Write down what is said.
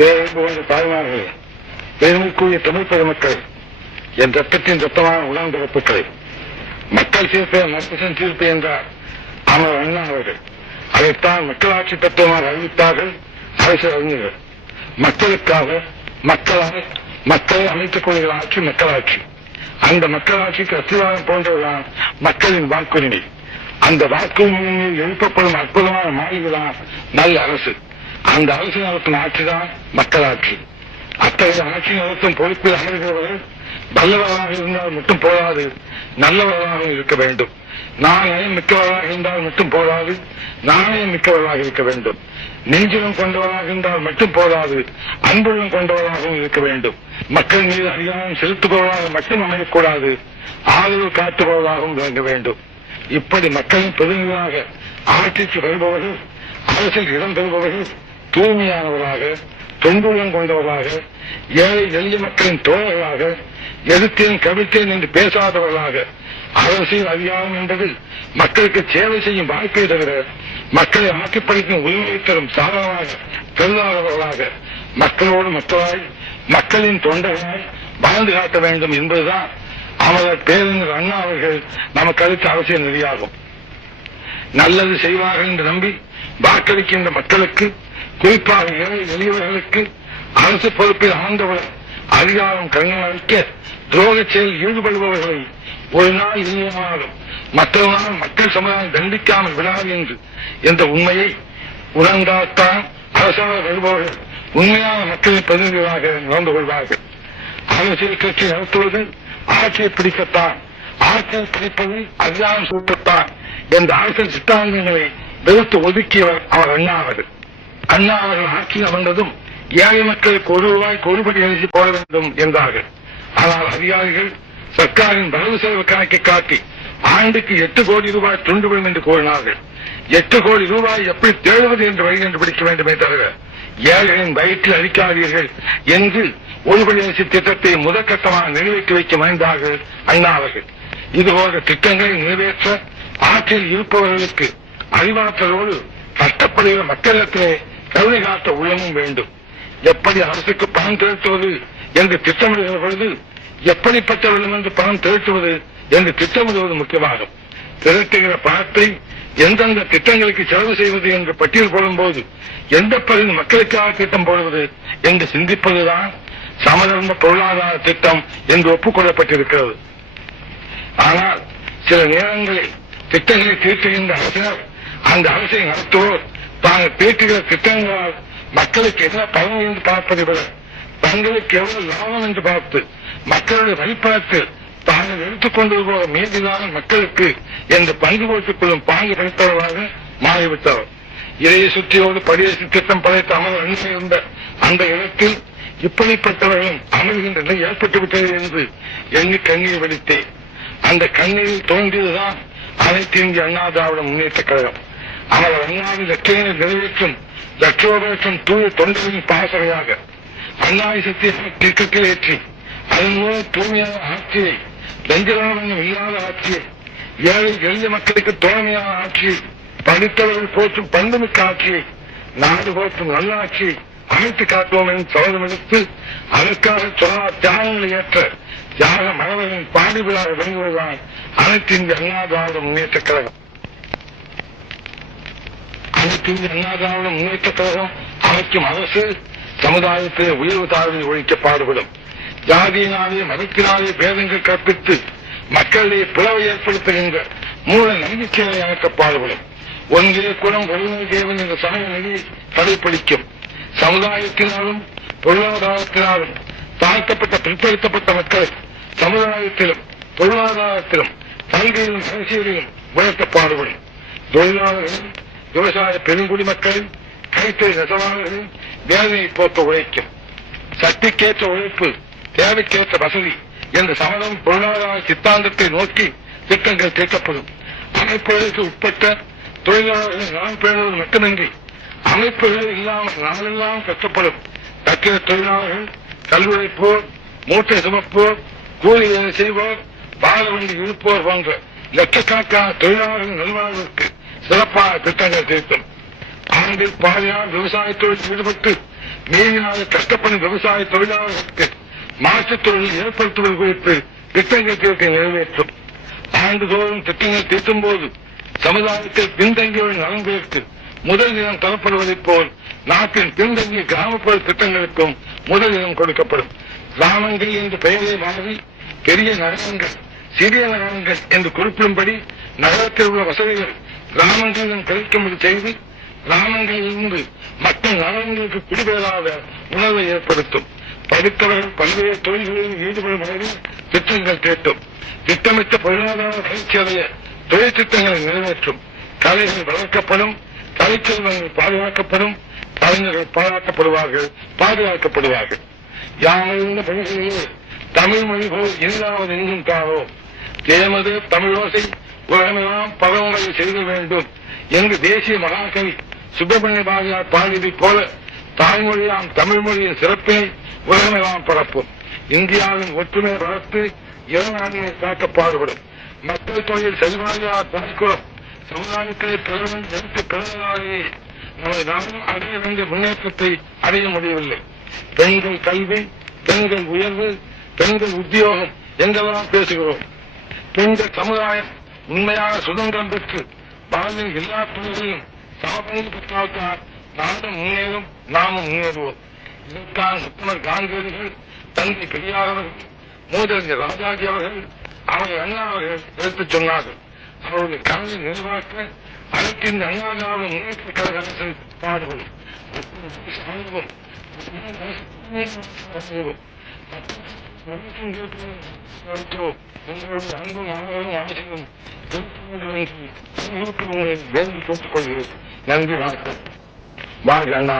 பேரன்பு தாய்மார்களே, பெருமைக்குரிய தமிழ் பெருமக்கள், என் ரத்தத்தின் ரத்தமான உடன்பிறப்புகளை, மக்கள் தீர்ப்பை மருத்துவம் தீர்ப்பு என்றார் அவர் அண்ணா அவர்கள். அதைத்தான் மக்களாட்சி தத்துவமாக அறிவித்தார்கள் அரசியல் அறிஞர்கள். மக்களுக்காக மக்களாக மக்களை அமைத்துக் கொள்கிற ஆட்சி மக்களாட்சி. அந்த மக்களாட்சிக்கு அஸ்திவாரம் போன்றதுதான் மக்களின் வாக்குரிமை. அந்த வாக்குரிமையில் எழுப்பப்படும் அற்புதமான மாளிகைதான் நல்ல அரசு. அந்த அரசு நடத்தும் ஆட்சிதான் மக்களாட்சி. அத்தகைய ஆட்சி நடத்தும் பொறுப்பில் அமர்கிறவர்கள் வல்லவர்களாக இருந்தால் மட்டும் போதாது, நல்லவர்களாக இருக்க வேண்டும். நாணயம் மிக்கவர்களாக இருந்தால் மட்டும் போதாது, நாணயம் மிக்கவர்களாக இருக்க வேண்டும். நெஞ்சிலும் கொண்டவராக இருந்தால் மட்டும் போதாது, அன்புடன் கொண்டவராகவும் இருக்க வேண்டும். மக்கள் மீது அதிகாரம் செலுத்துபவராக மட்டும் அமையக்கூடாது, ஆதரவு காட்டுபவராகவும் விளங்க வேண்டும். இப்படி மக்களின் பிரதிநிதியாக ஆட்சிக்கு வருபவர்கள், அரசில் இடம் பெறுபவர்கள் தூய்மையானவராக, தொண்டுடன் கொண்டவர்களாக, ஏழை எளிய மக்களின் தோழர்களாக, எதிர்த்தேன் கவிழ்த்தேன் என்று பேசாதவர்களாக, அரசியல் அதிகாரம் என்பது மக்களுக்கு சேவை செய்யும் வாய்ப்பை தவிர மக்களை ஆக்கிப்படைக்கும் உரிமையை தரும் சாதனமாக கருதாதவர்களாக, மக்களோடு மக்களாய், மக்களின் தொண்டர்களாய் வாழ்ந்து காட்ட வேண்டும் என்பதுதான் அமரர் பேரறிஞர் அண்ணா அவர்கள் நமக்கு அளித்த அரசியல் நெறியாகும். நல்லது செய்வார்கள் என்று நம்பி வாக்களிக்கின்ற மக்களுக்கு, குறிப்பாக ஏழை எளியவர்களுக்கு அரசு பொறுப்பில் ஆண்டவர் அதிகாரம் கண்காணிக்க துரோக செயல் ஈடுபடுபவர்களை ஒரு நாள் இல்லையானாலும் மற்றவர்களால் மக்கள் சமுதாயம் தண்டிக்காமல் விடாது என்று என்ற உண்மையை உணர்ந்தால்தான் அரசாக வருபவர்கள் உண்மையான மக்களின் பிரதிநிதிகளாக நடந்து கொள்வார்கள். அரசியல் கட்சி நடத்துவது ஆட்சியை பிடிக்கத்தான், ஆட்சியை பிடிப்பது அதிகாரம் சூட்டத்தான் என்ற அரசியல் சித்தாந்தங்களை வெறுத்து ஒதுக்கியவர் அவர் அண்ணா அவர்கள். அண்ணா அவர்கள் ஆட்சி அமர்ந்ததும் ஏழை மக்களுக்கு ₹1 ஒருபடி அரிசி போட வேண்டும் என்றார்கள். ஆனால் அதிகாரிகள் சர்க்காரின் வரவு செலவு கணக்கை காட்டி ஆண்டுக்கு ₹8 கோடி துண்டுவிடும் என்று கூறினார்கள். ₹8 கோடி எப்படி தேடுவது என்று வழி கண்டுபிடிக்க வேண்டுமே தவிர ஏழைகளின் வயிற்றில் அளிக்காதீர்கள் என்று ஒருபடி அரிசி திட்டத்தை முதற்கட்டமாக நிறைவேற்றி வைக்க முயன்றார்கள் அண்ணா அவர்கள். இதுபோன்ற திட்டங்களை நிறைவேற்ற ஆட்சியில் இருப்பவர்களுக்கு அறிவாற்றலோடு கஷ்டப்படுகிற மக்களிடத்திலே கருணை காட்ட உள்ளமும் வேண்டும். எப்படி அரசுக்கு பணம் திரட்டுவது என்று திட்டமிடுகிற பொழுது எப்படிப்பட்டவர்கள் என்று பணம் திரட்டுவது என்று திட்டமிடுவது முக்கியமாகும். திரட்டுகிற பணத்தை எந்தெந்த திட்டங்களுக்கு செலவு செய்வது என்று பட்டியல் போடும்போது எந்த பகுதி மக்களுக்காக திட்டம் போடுவது என்று சிந்திப்பதுதான் சமதர்ம பொருளாதார திட்டம் என்று ஒப்புக்கொள்ளப்பட்டிருக்கிறது. ஆனால் சில நேரங்களில் திட்டங்களை தீர்த்துகின்ற அரசினர், அந்த அரசை நடத்துவோர் தாங்கள் தீர்த்துகிற திட்டங்களால் மக்களுக்கு என்ன பலன் என்று பார்ப்பதை விட தங்களுக்கு எவ்வளவு லாபம் என்று பார்த்து மக்களுடைய வழிபாட்டு தாங்கள் எடுத்துக்கொண்டு போகிற மீதிதான் மக்களுக்கு என்று பங்கு போட்டுக் கொள்ளும் பாங்கு படைத்தவர்களாக மாறிவிட்டவர். இதையை சுற்றியோடு படியரசு திட்டம் படைத்த அமர் இருந்த அந்த இடத்தில் இப்படிப்பட்டவர்களும் அமர்கின்ற நிலை ஏற்பட்டுவிட்டது என்று எண்ணி கண்ணீர் வெடித்தேன். அந்த கண்ணீரில் தோன்றியதுதான் அனைத்து இந்திய அண்ணா திராவிட முன்னேற்ற கழகம். அமர் அண்ணாவின் லட்சியங்களை நிறைவேற்றும் லட்சோபேற்றம் தூய தொண்டர்களின் பாசறையாக அண்ணாவை திட்டத்தில் ஏற்றி அதன் மூலம் தூய்மையான ஆட்சியை, லஞ்சலாபம் இல்லாத ஆட்சியை, ஏழை எளிய மக்களுக்கு தோழமையான ஆட்சியை, படித்தவர்கள் போற்றும் பண்புமிக்க ஆட்சியை, நாடு போற்றும் நல்ல ஆட்சியை அமைத்து காட்டுவோம் என்று சபதம் எடுத்து அதற்காக தியாகங்களை ஏற்ற தியாக மரபர்களின் பாடி விழா விளங்குவதுதான் அனைத்து இந்திய அண்ணா திராவிட முன்னேற்ற கழகம். அனைத்து இந்திய அண்ணா திராவிட முன்னேற்ற கழகம் அமைக்கும் அரசு சமுதாயத்திலே உயர்வு தாழ்வை ஒழிக்க பாடுபடும். ஜாதியினாலே மதத்தினாலே பேதங்கள் கற்பித்து மக்களிடையே பிளவை ஏற்படுத்துகின்ற மூல நம்பிக்கைகளை அமைக்க பாடுபடும். ஒன்றே குலம் ஒருமை தேவன் என்ற சமய நிலையை கடைபிடிக்கும். சமுதாயத்தினாலும் பொருளாதாரத்தினாலும் தாழ்த்தப்பட்ட பிற்படுத்தப்பட்ட மக்களை சமுதாயத்திலும் பொருளாதாரத்திலும் கல்வியிலும் அரசியலிலும் உயர்த்த பாடுபடும். தொழிலாளர்களும் விவசாய பெருங்குடி மக்களின் கைத்தறி நெசவாளர்களின் வேதனையை போக்க உழைக்கும். சக்திக்கேற்ற உழைப்பு, தேவைக்கேற்ற வசதி என்ற சமதம் பொருளாதார சித்தாந்தத்தை நோக்கி திட்டங்கள் தீர்க்கப்படும். அமைப்புகளுக்கு உட்பட்ட தொழிலாளர்களின் நலன் பேணுவது மட்டுமின்றி அமைப்புகள் இல்லாமல் நாளெல்லாம் கஷ்டப்படும் கட்டிட தொழிலாளர்கள், கல்விழைப்போர், மூட்டை சுமப்போர், கூலி வேலை செய்வோர், பால வண்டி இருப்போர் போன்ற லட்சக்கணக்கான தொழிலாளர்கள் நிறுவனங்களுக்கு சிறப்பான திட்டங்கள் தீர்க்கும். ஆண்டில் பாதியார் விவசாயத்தொழில் ஈடுபட்டு மீறினால கஷ்டப்படும் விவசாய தொழிலாளர்களுக்கு மாற்றுத் தொழில் ஏற்படுத்துவது குறித்து திட்டங்கள் தீர்க்க நிறைவேற்றும். ஆண்டுதோறும் திட்டங்கள் தீர்க்கும் போது சமுதாயத்தில் பின்தங்கியவரின் நலன்களுக்கு முதலிடம் தரப்படுவதைப் போல் நாட்டின் பின்தங்கிய கிராமப்புற திட்டங்களுக்கும் முதலிடம் கொடுக்கப்படும். கிராமங்கள் என்று பெயரை மாறி பெரிய நகரங்கள், சிறிய நகரங்கள் என்று குறிப்பிடும்படி நகரத்தில் உள்ள வசதிகள் கிராமங்களிலும் கிடைக்கும்படி செய்து கிராமங்களிலிருந்து மக்கள் நகரங்களுக்கு குடிபெயராத உணர்வை ஏற்படுத்தும். படித்தவர்கள் பல்வேறு தொழில்களில் ஈடுபடும் வகையில் திட்டங்கள் தீட்டும். திட்டமிட்ட பொருளாதார பயிற்சி அடைய தொழில் திட்டங்களை நிறைவேற்றும். கலைகள் வளர்க்கப்படும், கலைச்செல்வங்கள் பாதுகாக்கப்படும், கலைஞர்கள் பாதுகாக்கப்படுவார்கள். யாமிருந்த பகுதியிலே தமிழ் மொழி போல் இல்லாமல் எங்கும் காணோ தேமது தமிழோசை உலகமெல்லாம் பரவங்களை செய்த வேண்டும் என்று தேசிய மகாகவி சுப்பிரமணிய பாரதியார் பாடியதைப் போல தாய்மொழியாம் தமிழ் மொழியின் சிறப்பினை உலகமெல்லாம் பரப்பும். இந்தியாவின் ஒற்றுமை வளர்த்து இளநாடியை காக்க பாடுபடும். மக்கள் தொழில் செல்வாரியார் தனிக்குளம் சமுதாயத்திலே பிறவன் எடுத்து பிறந்தாலேயே நமது நாடும் அடைய வேண்டிய முன்னேற்றத்தை அடைய முடியவில்லை. பெண்கள் கல்வி, பெண்கள் உயர்வு, பெண்கள் உத்தியோகம் என்றெல்லாம் பேசுகிறோம். பெண்கள் சமுதாயம் உண்மையான சுதந்திரம் பெற்று வாழ்வில் எல்லா துறைகளிலும் சமபங்கு பெற்றால்தான் நாடும் முன்னேறும், நாமும் முன்னேறுவோம். இதற்கான முத்தமிழ் காந்தியடிகள், தந்தை பெரியார் அவர்கள், மூதறிஞர் ராஜாஜி அவர்கள், அவர்கள் அண்ணா அவர்கள் எடுத்துச் சொன்னார்கள். அவருடைய கனவை நிறைவாக்க அனைத்தின் அண்ணாவின் முன்னேற்ற கழக அரசு பாடுபடும். உங்களுடைய அன்பும் ஆதரவும் ஆசையும் வேண்டி கேட்டுக் கொள்கிறேன். நன்றி, வணக்கம். வாழ்க அண்ணா.